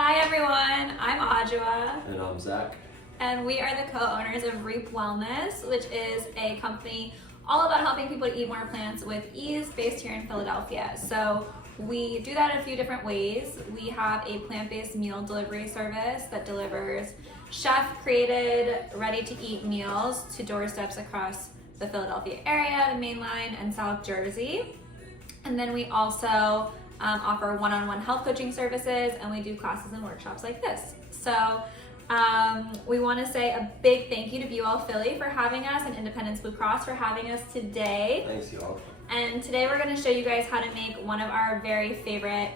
Hi everyone, I'm Adjua. And I'm Zach. And we are the co-owners of Reap Wellness, which is a company all about helping people to eat more plants with ease based here in Philadelphia. So we do that in a few different ways. We have a plant-based meal delivery service that delivers chef-created, ready-to-eat meals to doorsteps across the Philadelphia area, the Main Line, and South Jersey. And then we also offer one-on-one health coaching services, and we do classes and workshops like this. So we want to say a big thank you to BUL Philly for having us and Independence Blue Cross for having us today. Thanks, y'all. And today we're going to show you guys how to make one of our very favorite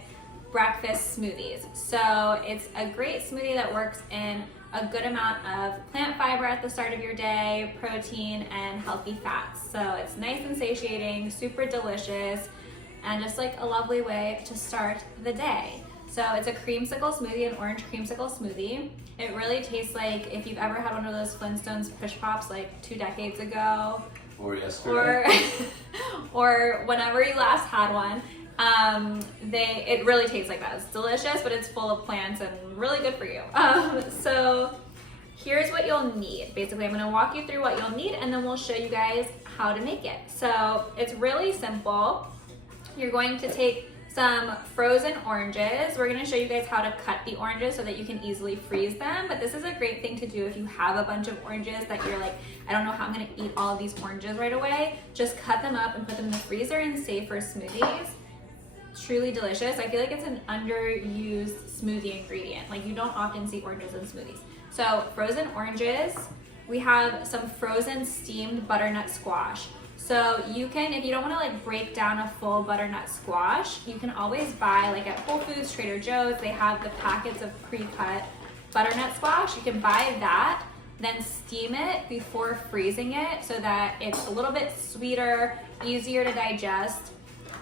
breakfast smoothies. So it's a great smoothie that works in a good amount of plant fiber at the start of your day, protein, and healthy fats. So it's nice and satiating, super delicious, and just like a lovely way to start the day. So it's a creamsicle smoothie, an orange creamsicle smoothie. It really tastes like if you've ever had one of those Flintstones push pops like 2 decades ago. Or yesterday. Or whenever you last had one. It really tastes like that. It's delicious, but it's full of plants and really good for you. So here's what you'll need. Basically, I'm gonna walk you through what you'll need and then we'll show you guys how to make it. So it's really simple. You're going to take some frozen oranges. We're gonna show you guys how to cut the oranges so that you can easily freeze them, but this is a great thing to do if you have a bunch of oranges that you're like, I don't know how I'm gonna eat all of these oranges right away. Just cut them up and put them in the freezer and save for smoothies. Truly delicious. I feel like it's an underused smoothie ingredient. Like you don't often see oranges in smoothies. So frozen oranges, we have some frozen steamed butternut squash. So you can, if you don't want to like break down a full butternut squash, you can always buy like at Whole Foods, Trader Joe's, they have the packets of pre-cut butternut squash. You can buy that, then steam it before freezing it so that it's a little bit sweeter, easier to digest,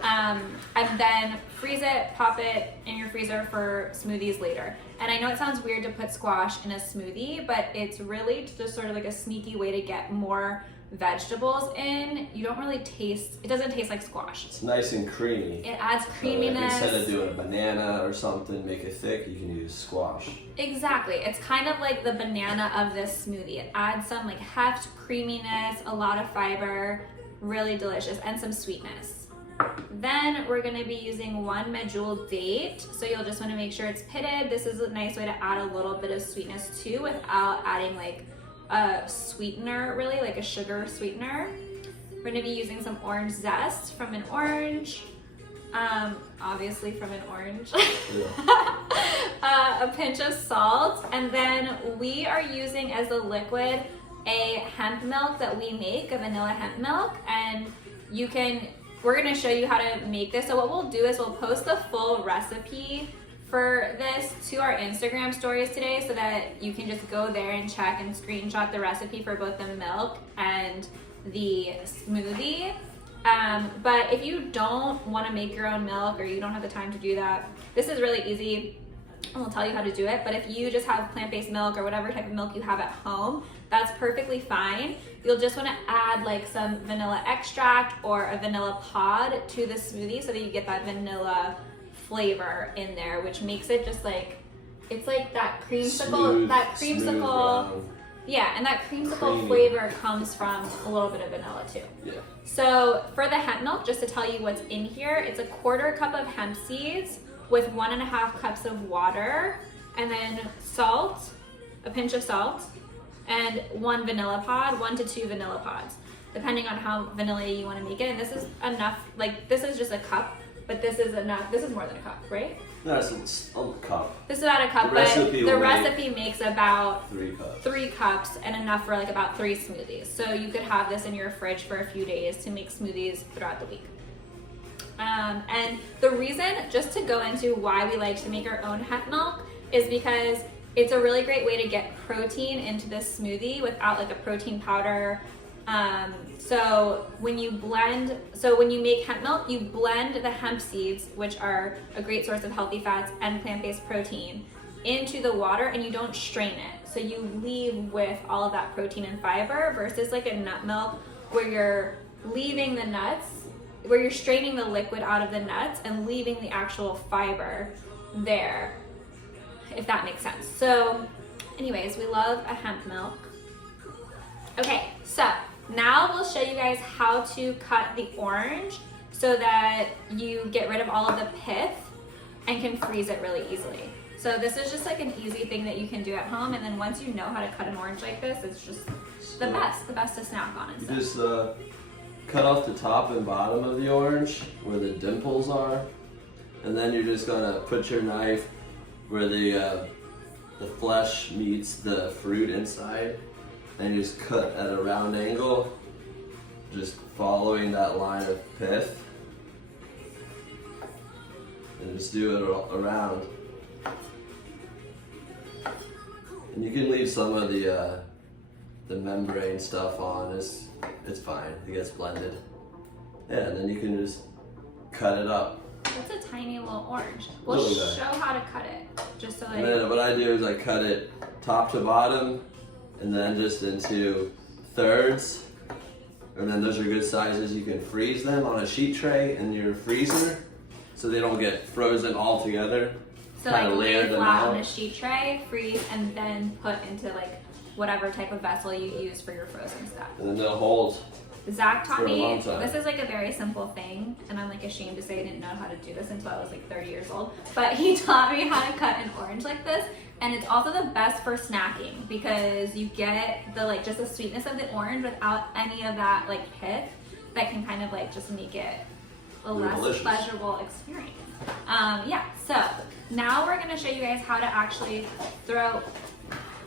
and then freeze it, pop it in your freezer for smoothies later. And I know it sounds weird to put squash in a smoothie, but it's really just sort of like a sneaky way to get more vegetables in. You don't really taste, it doesn't taste like squash. It's nice and creamy. It adds creaminess. So instead of doing a banana or something, make it thick, you can use squash. Exactly. It's kind of like the banana of this smoothie. It adds some like heft, creaminess, a lot of fiber, really delicious, and some sweetness. Then we're going to be using 1 medjool date. So you'll just want to make sure it's pitted. This is a nice way to add a little bit of sweetness too without adding like a sweetener, really like a sugar sweetener. We're going to be using some orange zest from an orange, obviously from an orange, a pinch of salt, and then we are using as a liquid a hemp milk that we make, a vanilla hemp milk, and we're going to show you how to make this. So what we'll do is we'll post the full recipe for this to our Instagram stories today so that you can just go there and check and screenshot the recipe for both the milk and the smoothie. But if you don't want to make your own milk or you don't have the time to do that, this is really easy and we'll tell you how to do it. But if you just have plant-based milk or whatever type of milk you have at home, that's perfectly fine. You'll just want to add like some vanilla extract or a vanilla pod to the smoothie so that you get that vanilla flavor in there, which makes it just like, it's like that creamsicle, yeah, and that creamsicle flavor comes from a little bit of vanilla too. Yeah. So for the hemp milk, just to tell you what's in here, it's a 1/4 cup of hemp seeds with 1.5 cups of water, and then salt, a pinch of salt, and 1 vanilla pod, 1 to 2 vanilla pods, depending on how vanilla you want to make it. And this is enough, like this is just a cup, but this is enough. This is more than a cup, right? No, it's a cup. This is about a cup, but the recipe makes about 3 cups and enough for like about 3 smoothies. So you could have this in your fridge for a few days to make smoothies throughout the week. And the reason, just to go into why we like to make our own hemp milk, is because it's a really great way to get protein into this smoothie without like a protein powder. So when you make hemp milk, you blend the hemp seeds, which are a great source of healthy fats and plant-based protein, into the water, and you don't strain it. So you leave with all of that protein and fiber versus like a nut milk where you're leaving the nuts, where you're straining the liquid out of the nuts and leaving the actual fiber there. if that makes sense. So anyways, we love a hemp milk. Okay, so now we'll show you guys how to cut the orange so that you get rid of all of the pith and can freeze it really easily. So this is just like an easy thing that you can do at home, and then once you know how to cut an orange like this, it's just the best to snack on and stuff. Just cut off the top and bottom of the orange where the dimples are, and then you're just gonna put your knife where the flesh meets the fruit inside, and you just cut at a round angle, just following that line of pith, and just do it around. And you can leave some of the membrane stuff on. It's fine. It gets blended. Yeah, and then you can just cut it up. That's a tiny little orange. We'll show how to cut it, just so like. And then what I do is I cut it top to bottom, and then just into thirds. And then those are good sizes. You can freeze them on a sheet tray in your freezer, so they don't get frozen all together. So like lay flat on a sheet tray, freeze, and then put into like whatever type of vessel you use for your frozen stuff. And then they'll hold. Zach taught me, this is like a very simple thing, and I'm like ashamed to say I didn't know how to do this until I was like 30 years old, but he taught me how to cut an orange like this, and it's also the best for snacking because you get the like just the sweetness of the orange without any of that like pith that can kind of like just make it a less pleasurable experience. Yeah, so now we're gonna show you guys how to actually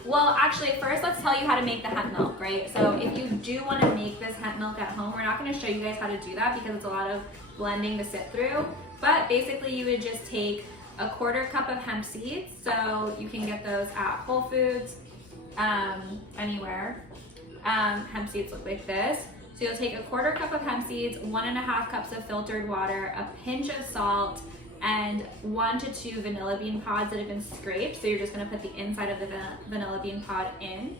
well, actually, first let's tell you how to make the hemp milk, right? So if you do want to make this hemp milk at home, we're not going to show you guys how to do that because it's a lot of blending to sit through. But basically, you would just take a 1/4 cup of hemp seeds. So you can get those at Whole Foods, anywhere. Hemp seeds look like this. So you'll take a 1/4 cup of hemp seeds, 1.5 cups of filtered water, a pinch of salt, and 1 to 2 vanilla bean pods that have been scraped. So you're just gonna put the inside of the vanilla bean pod in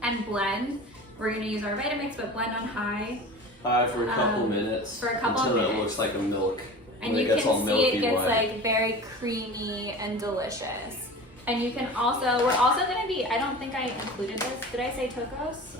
and blend. We're gonna use our Vitamix, but blend on high. High for a couple minutes. For a couple until minutes. It looks like a milk. And you can see it gets like very creamy and delicious. And you can also, we're also gonna be, I don't think I included this. Did I say tocos?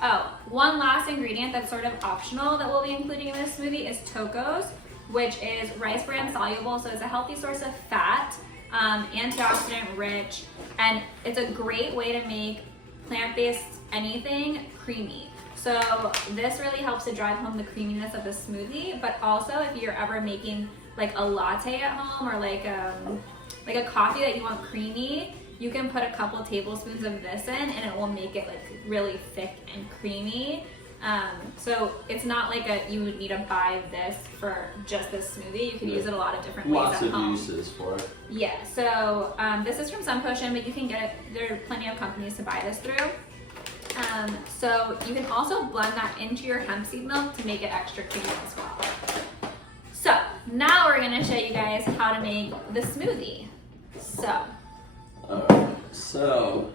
Oh, one last ingredient that's sort of optional that we'll be including in this smoothie is tocos, which is rice bran soluble, so it's a healthy source of fat, antioxidant rich, and it's a great way to make plant-based anything creamy. So this really helps to drive home the creaminess of the smoothie, but also if you're ever making like a latte at home or like a coffee that you want creamy, you can put a couple tablespoons of this in and it will make it like really thick and creamy. So it's not like you would need to buy this for just this smoothie. You could use it a lot of different ways at home. Lots of uses for it. Yeah, so this is from Sun Potion, but you can get it, there are plenty of companies to buy this through. So you can also blend that into your hemp seed milk to make it extra creamy as well. So now we're gonna show you guys how to make the smoothie. So. Alright, so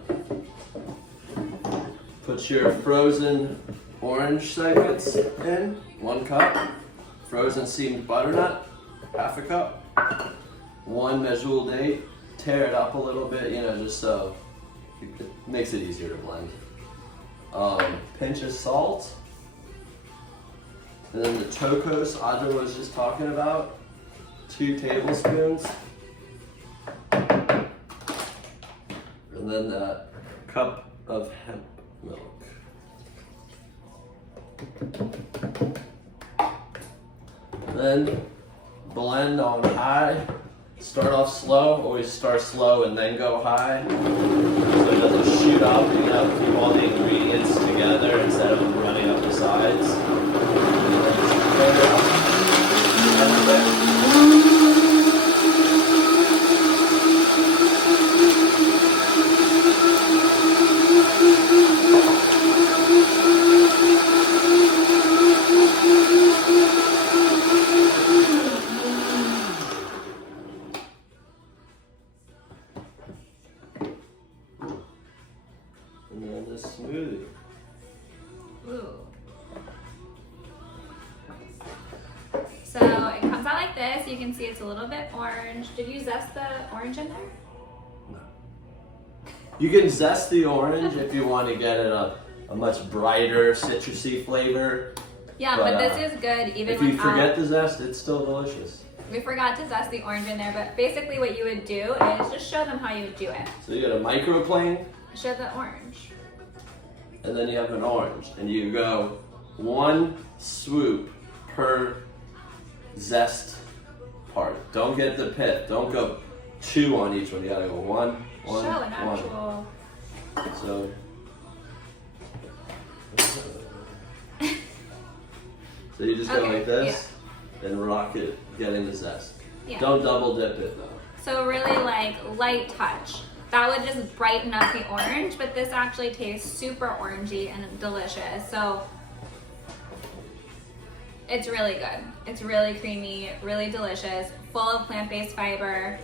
put your frozen orange segments in, 1 cup. Frozen steamed butternut, 1/2 cup. 1 measurable date. Tear it up a little bit, just so it makes it easier to blend. Pinch of salt. And then the tocos Adjua was just talking about, 2 tablespoons. And then a cup of hemp milk. Then blend on high. Start off slow. Always start slow and then go high, so it doesn't shoot up. You have to keep all the ingredients together instead of running up the sides. And then just turn it up. And then the smoothie. Ooh. So it comes out like this. You can see it's a little bit orange. Did you zest the orange in there? You can zest the orange if you want to get it a much brighter citrusy flavor. Yeah, but this is good even if you without... forget the zest, it's still delicious. We forgot to zest the orange in there, but basically what you would do is just show them how you would do it. So you got a microplane. Show the orange. And then you have an orange. And you go one swoop per zest part. Don't get the pith. Don't go two on each one. You gotta go one, Show an actual... So... So you just go like this, and rock it, getting the zest. Yeah. Don't double dip it though. So really like light touch. That would just brighten up the orange, but this actually tastes super orangey and delicious. So it's really good. It's really creamy, really delicious, full of plant-based fiber.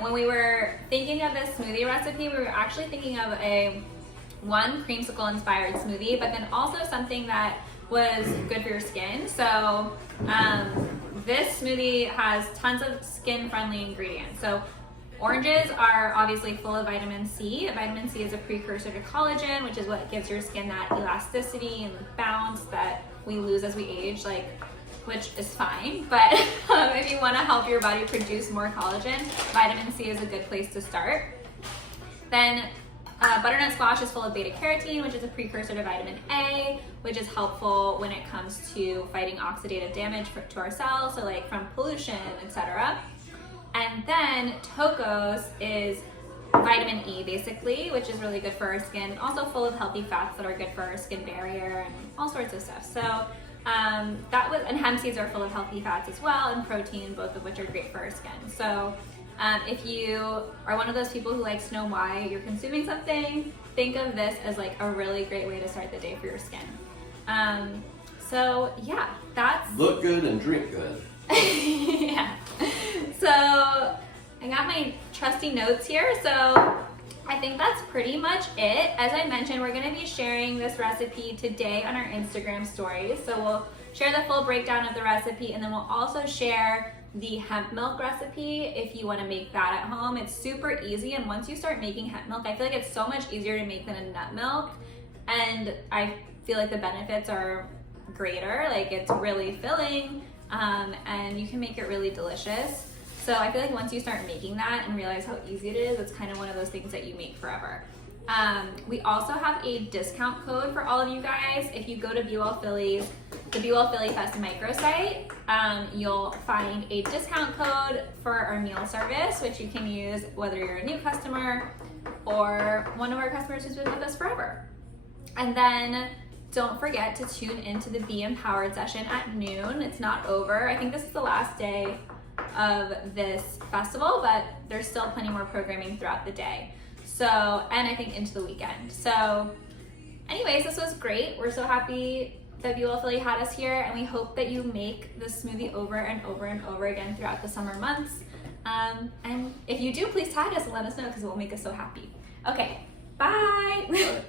When we were thinking of this smoothie recipe, we were actually thinking of one creamsicle inspired smoothie, but then also something that was good for your skin. So this smoothie has tons of skin friendly ingredients. So oranges are obviously full of vitamin C. Vitamin C is a precursor to collagen, which is what gives your skin that elasticity and bounce that we lose as we age, which is fine. But if you want to help your body produce more collagen, vitamin C is a good place to start. Then butternut squash is full of beta carotene, which is a precursor to vitamin A, which is helpful when it comes to fighting oxidative damage to our cells, so like from pollution, etc. And then tocos is vitamin E basically, which is really good for our skin, also full of healthy fats that are good for our skin barrier and all sorts of stuff. So and hemp seeds are full of healthy fats as well, and protein, both of which are great for our skin. So if you are one of those people who likes to know why you're consuming something, think of this as like a really great way to start the day for your skin. So yeah, that's... Look good and drink good. Yeah. So I got my trusty notes here. So I think that's pretty much it. As I mentioned, we're going to be sharing this recipe today on our Instagram stories. So we'll share the full breakdown of the recipe, and then we'll also share the hemp milk recipe if you want to make that at home. It's super easy, and once you start making hemp milk, I feel like it's so much easier to make than a nut milk, and I feel like the benefits are greater. Like, it's really filling, and you can make it really delicious. So I feel like once you start making that and realize how easy it is, it's kind of one of those things that you make forever. We also have a discount code for all of you guys. If you go to the Be Well Philly Fest microsite, you'll find a discount code for our meal service, which you can use whether you're a new customer or one of our customers who's been with us forever. And then don't forget to tune into the Be Empowered session at noon. It's not over. I think this is the last day of this festival, but there's still plenty more programming throughout the day. So, and I think into the weekend. So anyways, this was great. We're so happy that Be Well Philly had us here, and we hope that you make this smoothie over and over and over again throughout the summer months. And if you do, please tag us and let us know, because it will make us so happy. Okay, bye. Bye.